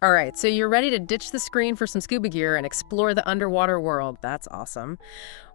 All right, so you're ready to ditch the screen for some scuba gear and explore the underwater world. That's awesome.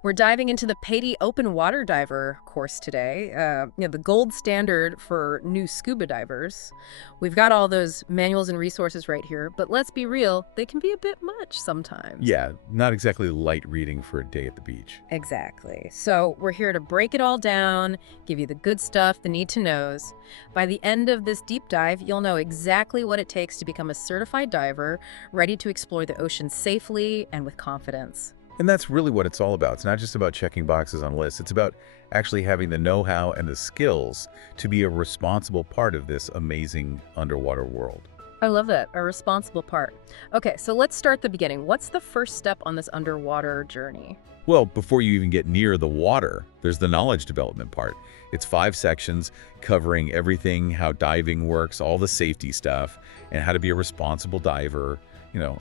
We're diving into the PADI Open Water Diver course today, the gold standard for new scuba divers. We've got all those manuals and resources right here, but let's be real, they can be a bit much sometimes. Yeah, not exactly light reading for a day at the beach. Exactly. So we're here to break it all down, give you the good stuff, the need to knows. By the end of this deep dive, you'll know exactly what it takes to become a certified diver, ready to explore the ocean safely and with confidence. And that's really what it's all about. It's not just about checking boxes on lists. It's about actually having the know-how and the skills to be a responsible part of this amazing underwater world. I love that, a responsible part. Okay, so let's start the beginning. What's the first step on this underwater journey? Well, before you even get near the water, there's the knowledge development part. It's 5 sections covering everything, how diving works, all the safety stuff, and how to be a responsible diver,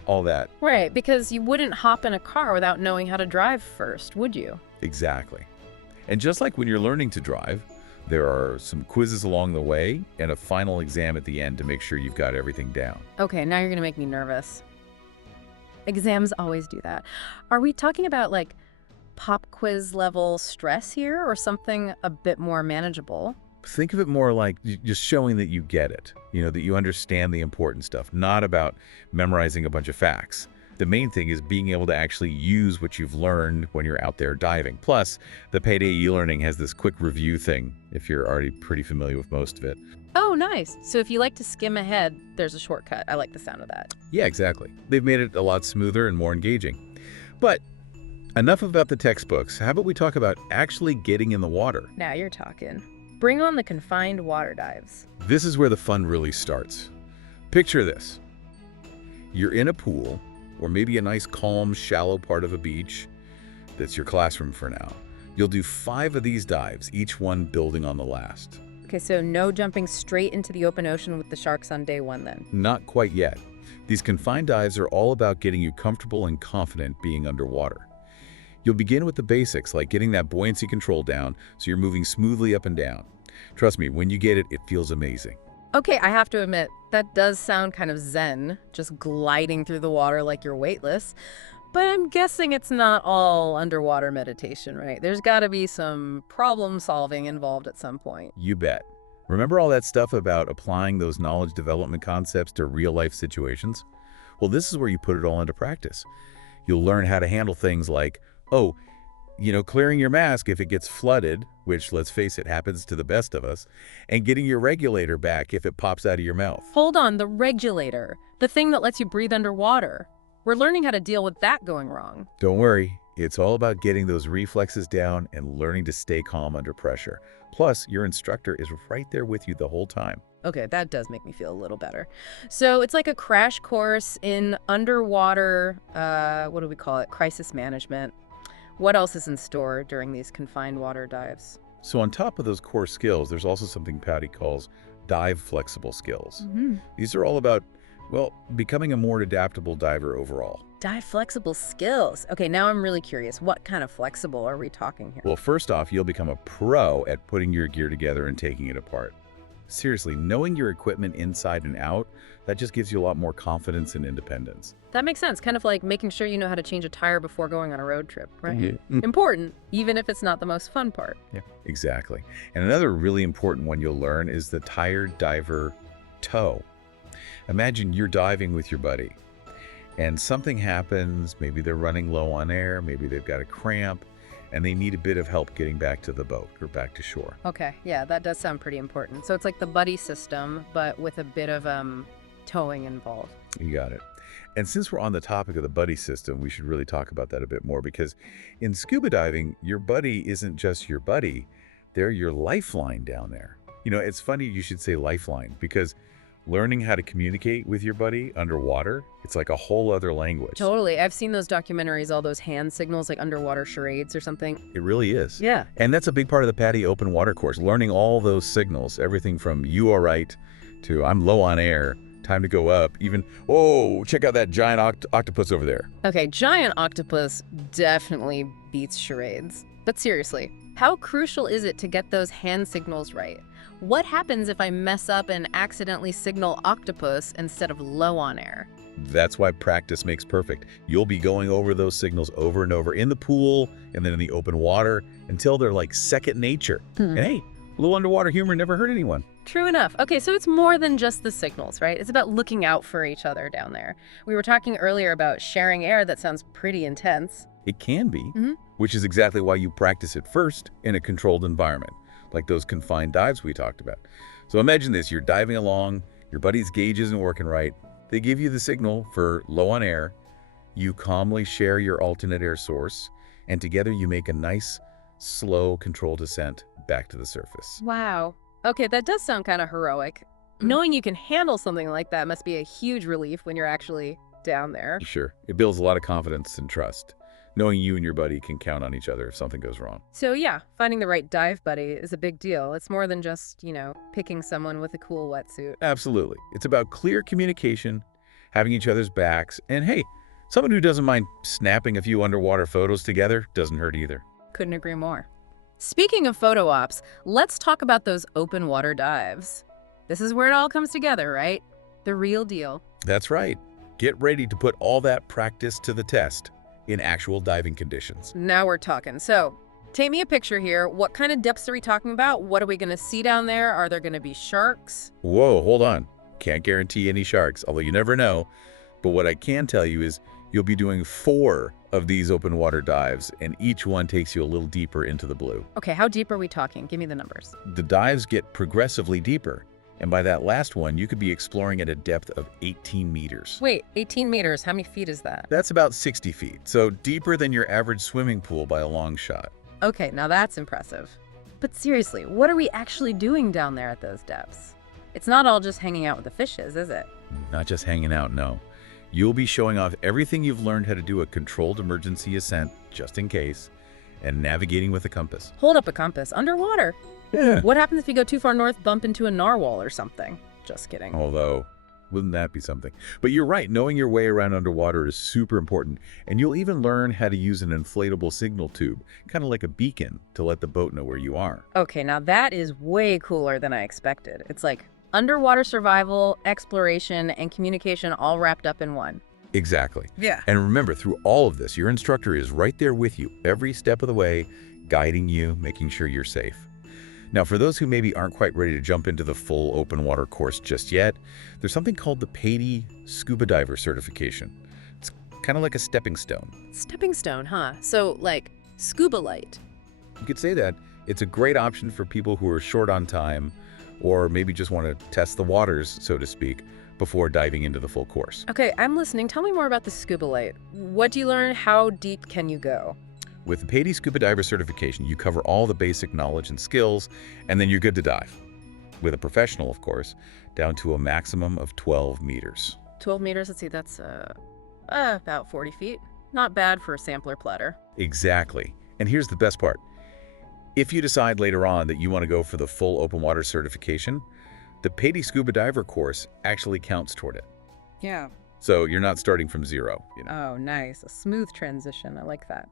all that. Right, because you wouldn't hop in a car without knowing how to drive first, would you? Exactly. And just like when you're learning to drive, there are some quizzes along the way and a final exam at the end to make sure you've got everything down. Okay, now you're gonna make me nervous. Exams always do that. Are we talking about like pop quiz level stress here or something a bit more manageable? Think of it more like just showing that you get it, that you understand the important stuff, not about memorizing a bunch of facts. The main thing is being able to actually use what you've learned when you're out there diving. Plus, the Payday e-learning has this quick review thing, if you're already pretty familiar with most of it. Oh, nice. So if you like to skim ahead, there's a shortcut. I like the sound of that. Yeah, exactly. They've made it a lot smoother and more engaging. But enough about the textbooks. How about we talk about actually getting in the water? Now you're talking. Bring on the confined water dives. This is where the fun really starts. Picture this. You're in a pool, or maybe a nice, calm, shallow part of a beach. That's your classroom for now. You'll do 5 of these dives, each one building on the last. Okay, so no jumping straight into the open ocean with the sharks on day 1 then. Not quite yet. These confined dives are all about getting you comfortable and confident being underwater. You'll begin with the basics, like getting that buoyancy control down so you're moving smoothly up and down. Trust me, when you get it, it feels amazing. Okay, I have to admit, that does sound kind of zen, just gliding through the water like you're weightless. But I'm guessing it's not all underwater meditation, right? There's got to be some problem solving involved at some point. You bet. Remember all that stuff about applying those knowledge development concepts to real-life situations? Well, this is where you put it all into practice. You'll learn how to handle things like, clearing your mask if it gets flooded, which, let's face it, happens to the best of us, and getting your regulator back if it pops out of your mouth. Hold on, the regulator, the thing that lets you breathe underwater. We're learning how to deal with that going wrong. Don't worry, it's all about getting those reflexes down and learning to stay calm under pressure. Plus, your instructor is right there with you the whole time. Okay, that does make me feel a little better. So it's like a crash course in underwater, what do we call it, crisis management. What else is in store during these confined water dives? So on top of those core skills, there's also something Patty calls dive flexible skills. These are all about, becoming a more adaptable diver overall. Dive flexible skills. Okay, now I'm really curious. What kind of flexible are we talking here? Well, first off, you'll become a pro at putting your gear together and taking it apart. Seriously, knowing your equipment inside and out, that just gives you a lot more confidence and independence. That makes sense. Kind of like making sure you know how to change a tire before going on a road trip, right? Yeah. Important, even if it's not the most fun part. Yeah, exactly. And another really important one you'll learn is the tired diver toe. Imagine you're diving with your buddy and something happens. Maybe they're running low on air, maybe they've got a cramp, and they need a bit of help getting back to the boat or back to shore. Okay, yeah, that does sound pretty important. So it's like the buddy system, but with a bit of towing involved. You got it. And since we're on the topic of the buddy system, we should really talk about that a bit more, because in scuba diving, your buddy isn't just your buddy, they're your lifeline down there. It's funny you should say lifeline, because learning how to communicate with your buddy underwater, it's like a whole other language. Totally. I've seen those documentaries, all those hand signals, like underwater charades or something. It really is. Yeah. And that's a big part of the PADI Open Water course, learning all those signals, everything from "you all right" to "I'm low on air," time to go up, even, "Whoa, check out that giant octopus over there." Okay, giant octopus definitely beats charades. But seriously, how crucial is it to get those hand signals right? What happens if I mess up and accidentally signal octopus instead of low on air? That's why practice makes perfect. You'll be going over those signals over and over in the pool and then in the open water until they're like second nature. And hey, a little underwater humor never hurt anyone. True enough. Okay, so it's more than just the signals, right? It's about looking out for each other down there. We were talking earlier about sharing air. That sounds pretty intense. It can be, Mhm. which is exactly why you practice it first in a controlled environment, like those confined dives we talked about. So imagine this, you're diving along, your buddy's gauge isn't working right. They give you the signal for low on air. You calmly share your alternate air source, and together you make a nice, slow, controlled descent back to the surface. Wow. Okay, that does sound kind of heroic. Knowing you can handle something like that must be a huge relief when you're actually down there. Sure, it builds a lot of confidence and trust, knowing you and your buddy can count on each other if something goes wrong. So yeah, finding the right dive buddy is a big deal. It's more than just, picking someone with a cool wetsuit. Absolutely. It's about clear communication, having each other's backs, and hey, someone who doesn't mind snapping a few underwater photos together doesn't hurt either. Couldn't agree more. Speaking of photo ops, let's talk about those open water dives. This is where it all comes together, right? The real deal. That's right. Get ready to put all that practice to the test in actual diving conditions. Now we're talking. So, take me a picture here. What kind of depths are we talking about? What are we going to see down there? Are there going to be sharks? Whoa, hold on. Can't guarantee any sharks, although you never know. But what I can tell you is you'll be doing 4 of these open water dives, and each one takes you a little deeper into the blue. Okay, how deep are we talking? Give me the numbers. The dives get progressively deeper, and by that last one, you could be exploring at a depth of 18 meters. Wait, 18 meters. How many feet is that? That's about 60 feet, so deeper than your average swimming pool by a long shot. Okay, now that's impressive. But seriously, what are we actually doing down there at those depths? It's not all just hanging out with the fishes, is it? Not just hanging out, no. You'll be showing off everything you've learned how to do a controlled emergency ascent, just in case, and navigating with a compass. Hold up, a compass underwater. Yeah. What happens if you go too far north, bump into a narwhal or something? Just kidding. Although, wouldn't that be something? But you're right, knowing your way around underwater is super important, and you'll even learn how to use an inflatable signal tube, kind of like a beacon, to let the boat know where you are. Okay, now that is way cooler than I expected. It's like underwater survival, exploration, and communication all wrapped up in one. Exactly. Yeah. And remember, through all of this, your instructor is right there with you every step of the way, guiding you, making sure you're safe. Now, for those who maybe aren't quite ready to jump into the full open water course just yet, there's something called the PADI Scuba Diver Certification. It's kind of like a stepping stone. Stepping stone, huh? So, like, scuba light. You could say that. It's a great option for people who are short on time or maybe just want to test the waters, so to speak, before diving into the full course. Okay, I'm listening. Tell me more about the scuba light. What do you learn? How deep can you go? With the PADI Scuba Diver Certification, you cover all the basic knowledge and skills, and then you're good to dive. With a professional, of course, down to a maximum of 12 meters. 12 meters, let's see, that's about 40 feet. Not bad for a sampler platter. Exactly. And here's the best part. If you decide later on that you want to go for the full open water certification, the PADI Scuba Diver course actually counts toward it. Yeah. So you're not starting from zero. Oh, nice. A smooth transition. I like that.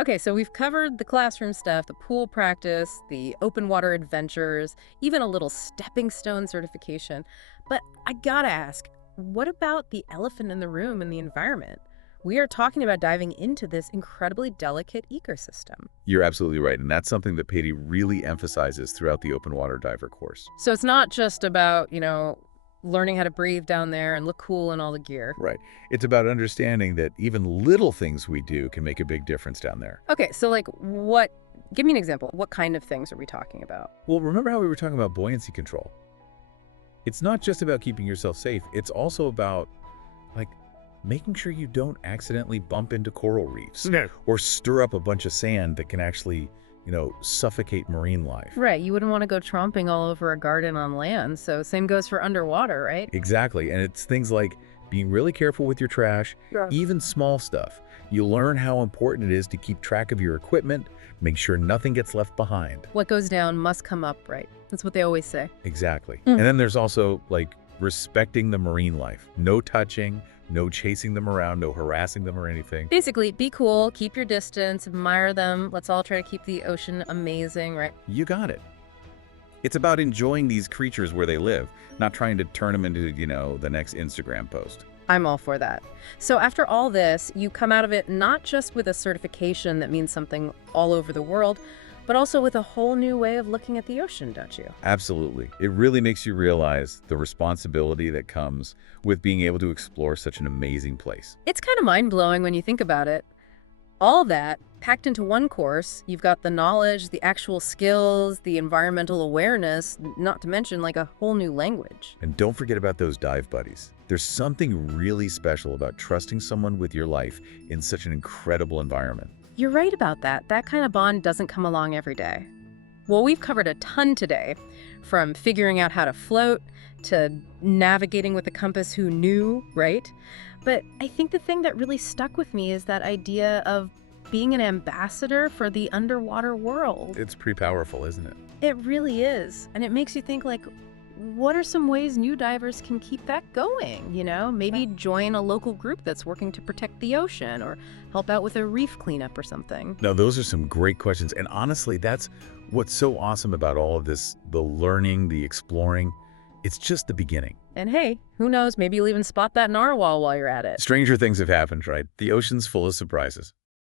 Okay, so we've covered the classroom stuff, the pool practice, the open water adventures, even a little stepping stone certification. But I gotta ask, what about the elephant in the room and the environment? We are talking about diving into this incredibly delicate ecosystem. You're absolutely right, and that's something that PADI really emphasizes throughout the open water diver course. So it's not just about, learning how to breathe down there and look cool in all the gear. Right. It's about understanding that even little things we do can make a big difference down there. Okay, so give me an example. What kind of things are we talking about? Well, remember how we were talking about buoyancy control? It's not just about keeping yourself safe. It's also about, making sure you don't accidentally bump into coral reefs or stir up a bunch of sand that can actually, suffocate marine life. Right, you wouldn't want to go tromping all over a garden on land, so same goes for underwater, right? Exactly, and it's things like being really careful with your trash, even small stuff. You learn how important it is to keep track of your equipment, make sure nothing gets left behind. What goes down must come up, right? That's what they always say. Exactly. And then there's also, respecting the marine life. No touching, no chasing them around, no harassing them or anything. Basically, be cool, keep your distance, admire them. Let's all try to keep the ocean amazing, right? You got it. It's about enjoying these creatures where they live, not trying to turn them into, the next Instagram post. I'm all for that. So after all this, you come out of it not just with a certification that means something all over the world, but also with a whole new way of looking at the ocean, don't you? Absolutely. It really makes you realize the responsibility that comes with being able to explore such an amazing place. It's kind of mind-blowing when you think about it. All that packed into one course. You've got the knowledge, the actual skills, the environmental awareness, not to mention like a whole new language. And don't forget about those dive buddies. There's something really special about trusting someone with your life in such an incredible environment. You're right about that. That kind of bond doesn't come along every day. Well, we've covered a ton today, from figuring out how to float to navigating with a compass. Who knew, right? But I think the thing that really stuck with me is that idea of being an ambassador for the underwater world. It's pretty powerful, isn't it? It really is. And it makes you think, like, what are some ways new divers can keep that going? Maybe join a local group that's working to protect the ocean or help out with a reef cleanup or something. Now, those are some great questions. And honestly, that's what's so awesome about all of this, the learning, the exploring. It's just the beginning. And hey, who knows, maybe you'll even spot that narwhal while you're at it. Stranger things have happened, right? The ocean's full of surprises.